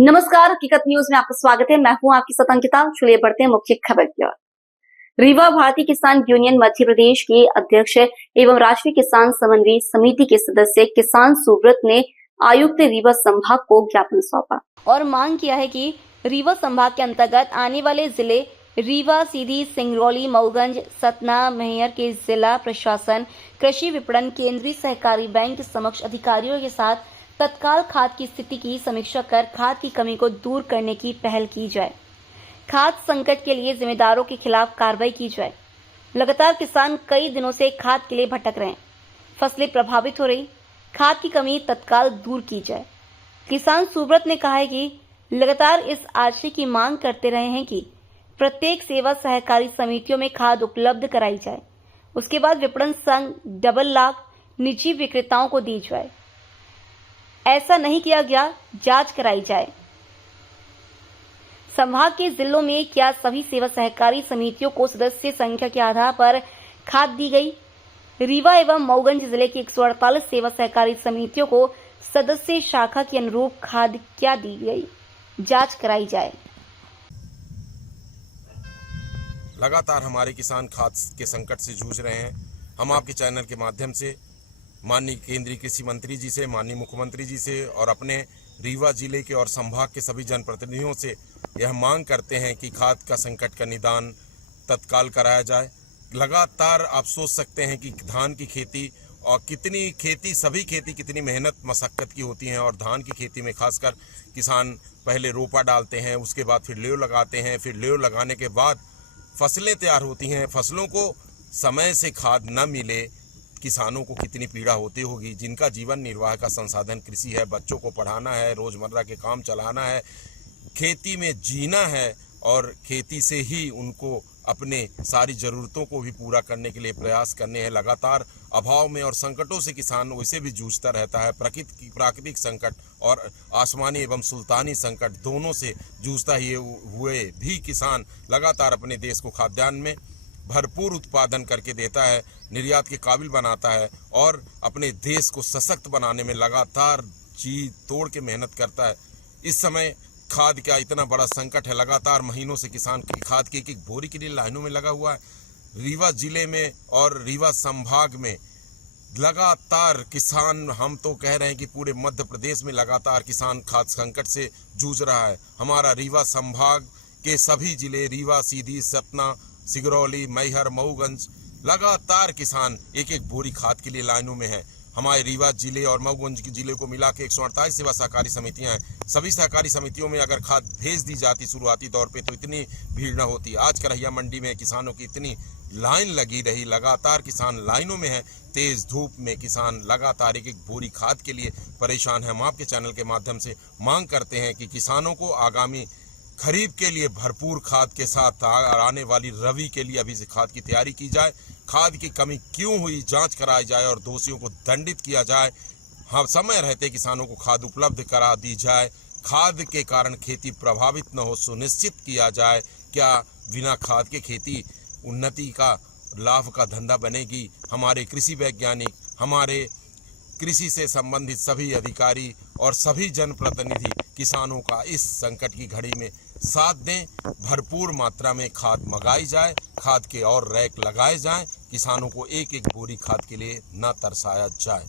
नमस्कार, हकीकत न्यूज में आपका स्वागत है। मैं हूं आपकी सतंकिता। चलिए बढ़ते हैं मुख्य खबर की ओर। रीवा भारतीय किसान यूनियन मध्य प्रदेश के अध्यक्ष एवं राष्ट्रीय किसान समन्वय समिति के सदस्य किसान सुब्रत ने आयुक्त रीवा संभाग को ज्ञापन सौंपा और मांग किया है कि रीवा संभाग के अंतर्गत आने वाले जिले रीवा, सीधी, सिंगरौली, मऊगंज, सतना, मैहर के जिला प्रशासन, कृषि विपणन, केंद्रीय सहकारी बैंक समक्ष अधिकारियों के साथ तत्काल खाद की स्थिति की समीक्षा कर खाद की कमी को दूर करने की पहल की जाए। खाद संकट के लिए जिम्मेदारों के खिलाफ कार्रवाई की जाए। लगातार किसान कई दिनों से खाद के लिए भटक रहे हैं, फसलें प्रभावित हो रही, खाद की कमी तत्काल दूर की जाए। किसान सुब्रत ने कहा है कि लगातार इस आशय की मांग करते रहे हैं कि प्रत्येक सेवा सहकारी समितियों में खाद उपलब्ध कराई जाए, उसके बाद विपणन संघ डबल लाख निजी विक्रेताओं को दी जाए। ऐसा नहीं किया गया, जांच कराई जाए। संभाग के जिलों में क्या सभी सेवा सहकारी समितियों को सदस्य संख्या के आधार पर खाद दी गई? रीवा एवं मऊगंज जिले की 148 सेवा सहकारी समितियों को सदस्य शाखा के अनुरूप खाद क्या दी गई? जांच कराई जाए। लगातार हमारे किसान खाद के संकट से जूझ रहे हैं। हम आपके चैनल के माध्यम से माननीय केंद्रीय कृषि मंत्री जी से, माननीय मुख्यमंत्री जी से और अपने रीवा जिले के और संभाग के सभी जनप्रतिनिधियों से यह मांग करते हैं कि खाद का संकट का निदान तत्काल कराया जाए। लगातार आप सोच सकते हैं कि धान की खेती और सभी खेती कितनी मेहनत मशक्कत की होती हैं और धान की खेती में खासकर किसान पहले रोपा डालते हैं, उसके बाद फिर लेव लगाते हैं, फिर लेव लगाने के बाद फसलें तैयार होती हैं। फसलों को समय से खाद न मिले किसानों को कितनी पीड़ा होती होगी, जिनका जीवन निर्वाह का संसाधन कृषि है, बच्चों को पढ़ाना है, रोजमर्रा के काम चलाना है, खेती में जीना है और खेती से ही उनको अपने सारी ज़रूरतों को भी पूरा करने के लिए प्रयास करने हैं। लगातार अभाव में और संकटों से किसान वैसे भी जूझता रहता है। प्राकृतिक संकट और आसमानी एवं सुल्तानी संकट दोनों से जूझता ही हुए भी किसान लगातार अपने देश को खाद्यान्न में भरपूर उत्पादन करके देता है, निर्यात के काबिल बनाता है और अपने देश को सशक्त बनाने में लगातार जी तोड़ के मेहनत करता है। इस समय खाद का इतना बड़ा संकट है, लगातार महीनों से किसान की खाद की एक बोरी के लिए लाइनों में लगा हुआ है। रीवा जिले में और रीवा संभाग में लगातार किसान, हम तो कह रहे हैं कि पूरे मध्य प्रदेश में लगातार किसान खाद संकट से जूझ रहा है। हमारा रीवा संभाग के सभी जिले, रीवा, सीधी, सतना, सिंगरौली, मैहर, मऊगंज, लगातार किसान एक एक बोरी खाद के लिए लाइनों में है। हमारे रीवा जिले और मऊगंज के जिले को मिला के 148 सेवा सहकारी समितियां हैं। सभी सहकारी समितियों में अगर खाद भेज दी जाती शुरुआती दौर पे तो इतनी भीड़ न होती। आज करहिया मंडी में किसानों की इतनी लाइन लगी रही, लगातार किसान लाइनों में है। तेज धूप में किसान लगातार एक एक बोरी खाद के लिए परेशान है। हम आपके चैनल के माध्यम से मांग करते हैं कि किसानों को आगामी खरीफ के लिए भरपूर खाद के साथ आने वाली रबी के लिए अभी से खाद की तैयारी की जाए। खाद की कमी क्यों हुई, जांच कराई जाए और दोषियों को दंडित किया जाए। हाँ, समय रहते किसानों को खाद उपलब्ध करा दी जाए। खाद के कारण खेती प्रभावित न हो सुनिश्चित किया जाए। क्या बिना खाद के खेती उन्नति का, लाभ का धंधा बनेगी? हमारे कृषि वैज्ञानिक, हमारे कृषि से संबंधित सभी अधिकारी और सभी जनप्रतिनिधि किसानों का इस संकट की घड़ी में साथ दें। भरपूर मात्रा में खाद मंगाई जाए, खाद के और रैक लगाए जाएं, किसानों को एक एक बोरी खाद के लिए न तरसाया जाए।